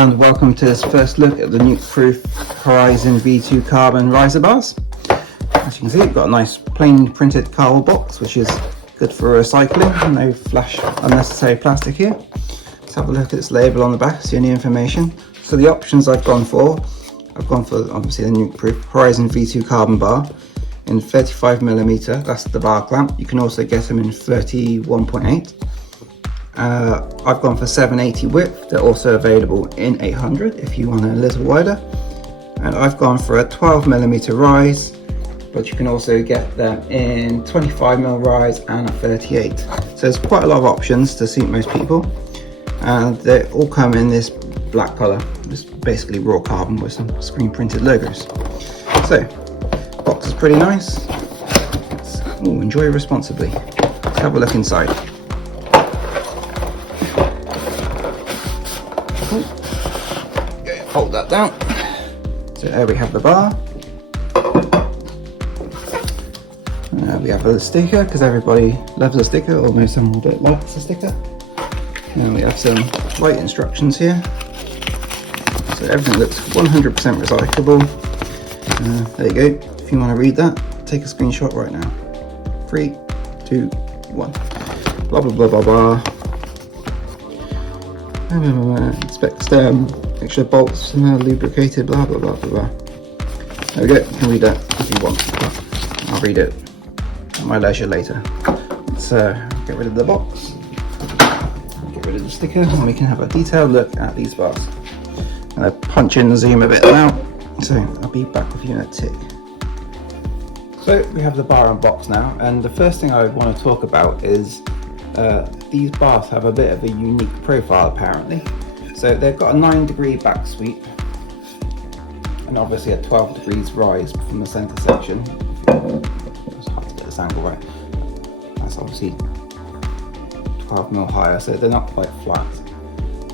and welcome to this first look at the Nukeproof Horizon V2 carbon riser bars. As you can see, we've got a nice plain printed cardboard box, which is good for recycling. No flash unnecessary plastic here. Let's have a look at this label on the back, see any information. So the options I've gone for obviously the Nukeproof Horizon V2 carbon bar in 35mm, that's the bar clamp. You can also get them in 31.8. I've gone for 780 width. They're also available in 800 if you want a little wider. And I've gone for a 12mm rise, but you can also get them in 25mm rise and a 38. So there's quite a lot of options to suit most people. And they all come in this black color. It's basically raw carbon with some screen printed logos. So, box is pretty nice. Enjoy responsibly. Let's have a look inside. Hold that down. So there we have the bar. We have a sticker, because everybody loves a sticker, although some a bit likes a sticker. And we have some light instructions here. So everything looks 100% recyclable. There you go. If you want to read that, take a screenshot right now. 3, 2, 1. Blah blah blah blah blah. Expect extra bolts lubricated, blah blah blah blah blah. There we go. You can read that if you want. I'll read it at my leisure later. Let's get rid of the box, get rid of the sticker, and we can have a detailed look at these bars. I'm going to punch in the zoom a bit now, so I'll be back with you in a tick. So we have the bar unboxed now, and the first thing I want to talk about is these bars have a bit of a unique profile apparently. So they've got a 9-degree back sweep and obviously a 12 degrees rise from the center section. It's hard to get this angle right. That's obviously 12mm higher, so they're not quite flat.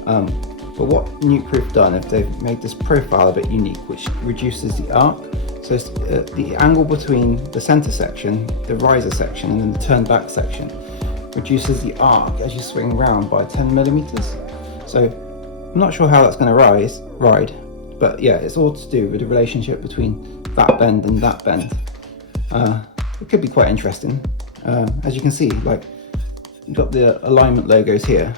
But what Nukeproof done is they've made this profile a bit unique, which reduces the arc. So the angle between the center section, the riser section, and then the turned back section reduces the arc as you swing round by 10mm. So I'm not sure how that's going to ride, but yeah, it's all to do with the relationship between that bend and that bend. It could be quite interesting. As you can see, like, you've got the alignment logos here,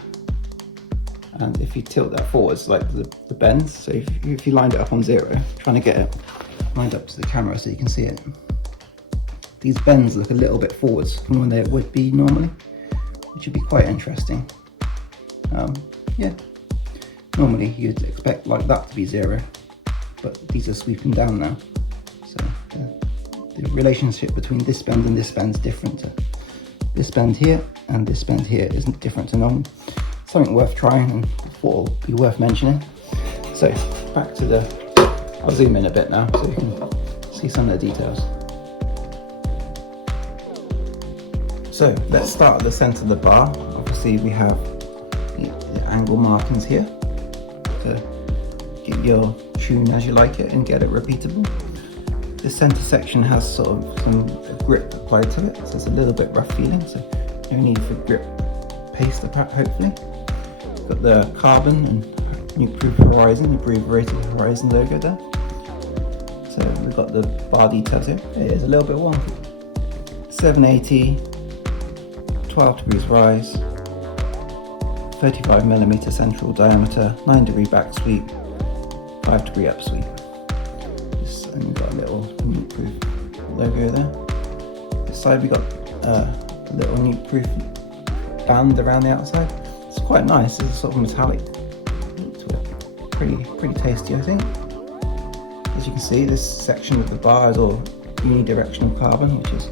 and if you tilt that forwards, like the bend, so if you lined it up on 0, trying to get it lined up to the camera so you can see it, these bends look a little bit forwards from when they would be normally, which would be quite interesting. Yeah, normally you'd expect like that to be 0, but these are sweeping down now, so the relationship between this bend and this bend is different to this bend here, and this bend here isn't different to normal. Something worth trying and thought would be worth mentioning. So back to I'll zoom in a bit now so you can see some of the details. So let's start at the center of the bar. Obviously we have the angle markings here to get your tune as you like it and get it repeatable. The center section has sort of some grip applied to it, so it's a little bit rough feeling, so no need for grip paste hopefully. Got the carbon and Nukeproof Horizon, the abbreviated Horizon logo there. So we've got the bar details here. It is a little bit wonky. 780, 12 degrees rise, 35mm central diameter, 9-degree back sweep, 5-degree up sweep. And we've got a little Nukeproof logo there. This side we got a little Nukeproof band around the outside. It's quite nice. It's a sort of metallic look to it. Pretty tasty, I think. As you can see, this section of the bar is all unidirectional carbon, which is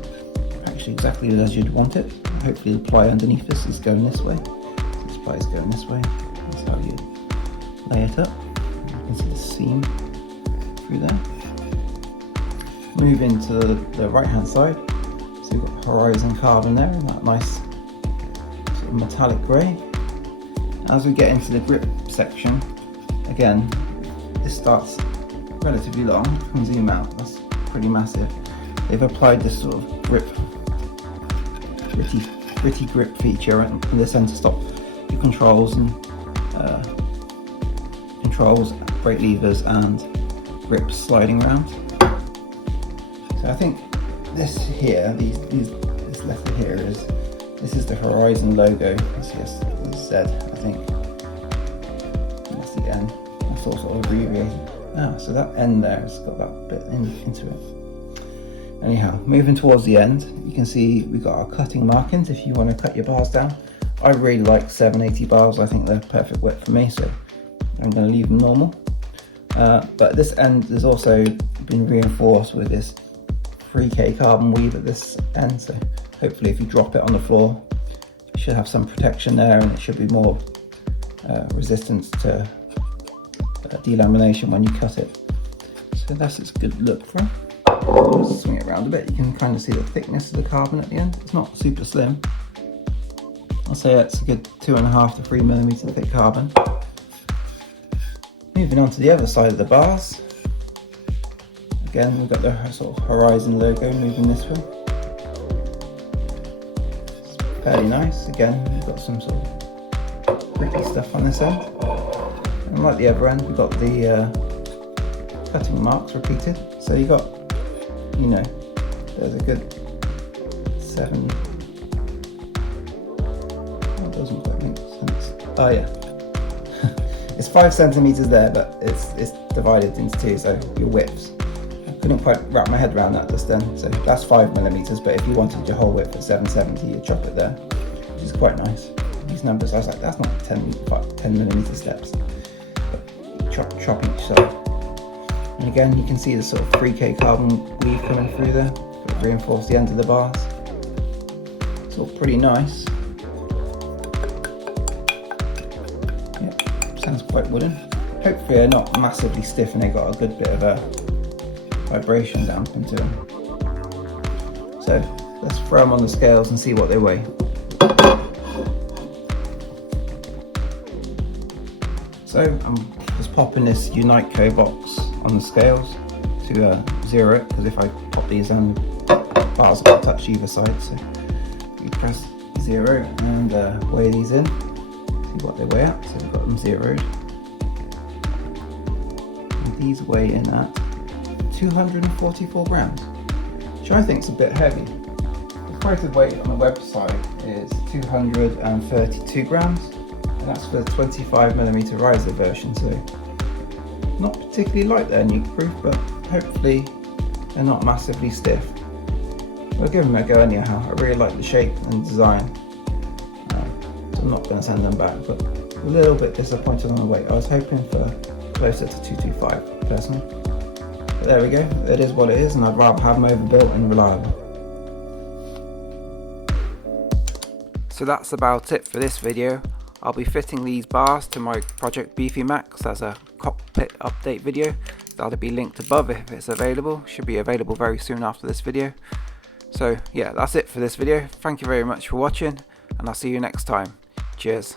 actually exactly as you'd want it. Hopefully the ply underneath this is going this way. So this ply is going this way. That's how you lay it up. You can see the seam through there. Move into the right hand side. So you've got Horizon carbon there in that nice sort of metallic grey. As we get into the grip section, again, this starts relatively long. You can zoom out, that's pretty massive. They've applied this sort of gritty grip feature in the centre stop your controls and controls, brake levers and grips sliding around. So I think this here, this letter here this is the Horizon logo. It's just Z, I think. And that's the N. That's all sort of abbreviated. So that N there has got that bit into it. Anyhow, moving towards the end, you can see we've got our cutting markings if you want to cut your bars down. I really like 780 bars. I think they're perfect width for me, so I'm going to leave them normal. But this end has also been reinforced with this 3K carbon weave at this end, so hopefully if you drop it on the floor you should have some protection there, and it should be more resistance to delamination when you cut it. So that's its good look for it. I'll swing it around a bit, you can kind of see the thickness of the carbon at the end. It's not super slim. I'll say it's a good 2.5 to 3 millimeter thick carbon. Moving on to the other side of the bars. Again, we've got the sort of Horizon logo moving this way. It's fairly nice. Again, we've got some sort of grippy stuff on this end. And like the other end, we've got the cutting marks repeated. So you've got, you know, there's a good 7. That doesn't quite make sense. Oh yeah. It's 5 centimeters there, but it's divided into 2, so your widths. I couldn't quite wrap my head around that just then, so that's 5 millimeters, but if you wanted your whole width at 770, you'd chop it there, which is quite nice. These numbers, I was like, that's not 10 millimeter steps. But chop each side. And again, you can see the sort of 3K carbon weave coming through there, reinforce the end of the bars. It's all pretty nice. Sounds quite wooden. Hopefully they're not massively stiff and they've got a good bit of a vibration dampen to them. So let's throw them on the scales and see what they weigh. So I'm just popping this Nukeproof box on the scales to 0 it, because if I pop these down, the bars will touch either side. So you press 0 and weigh these in. What they weigh at, so we've got them zeroed. And these weigh in at 244 grams, which I think is a bit heavy. The quoted weight on the website is 232 grams, and that's for the 25mm riser version, so not particularly light there, Nukeproof, but hopefully they're not massively stiff. We'll give them a go anyhow. I really like the shape and design. I'm not going to send them back, but a little bit disappointed on the weight. I was hoping for closer to 225 personally. But there we go, it is what it is, and I'd rather have them overbuilt and reliable. So that's about it for this video. I'll be fitting these bars to my Project Beefy Max as a cockpit update video. That'll be linked above if it's available. Should be available very soon after this video. So yeah, that's it for this video. Thank you very much for watching, and I'll see you next time. Cheers.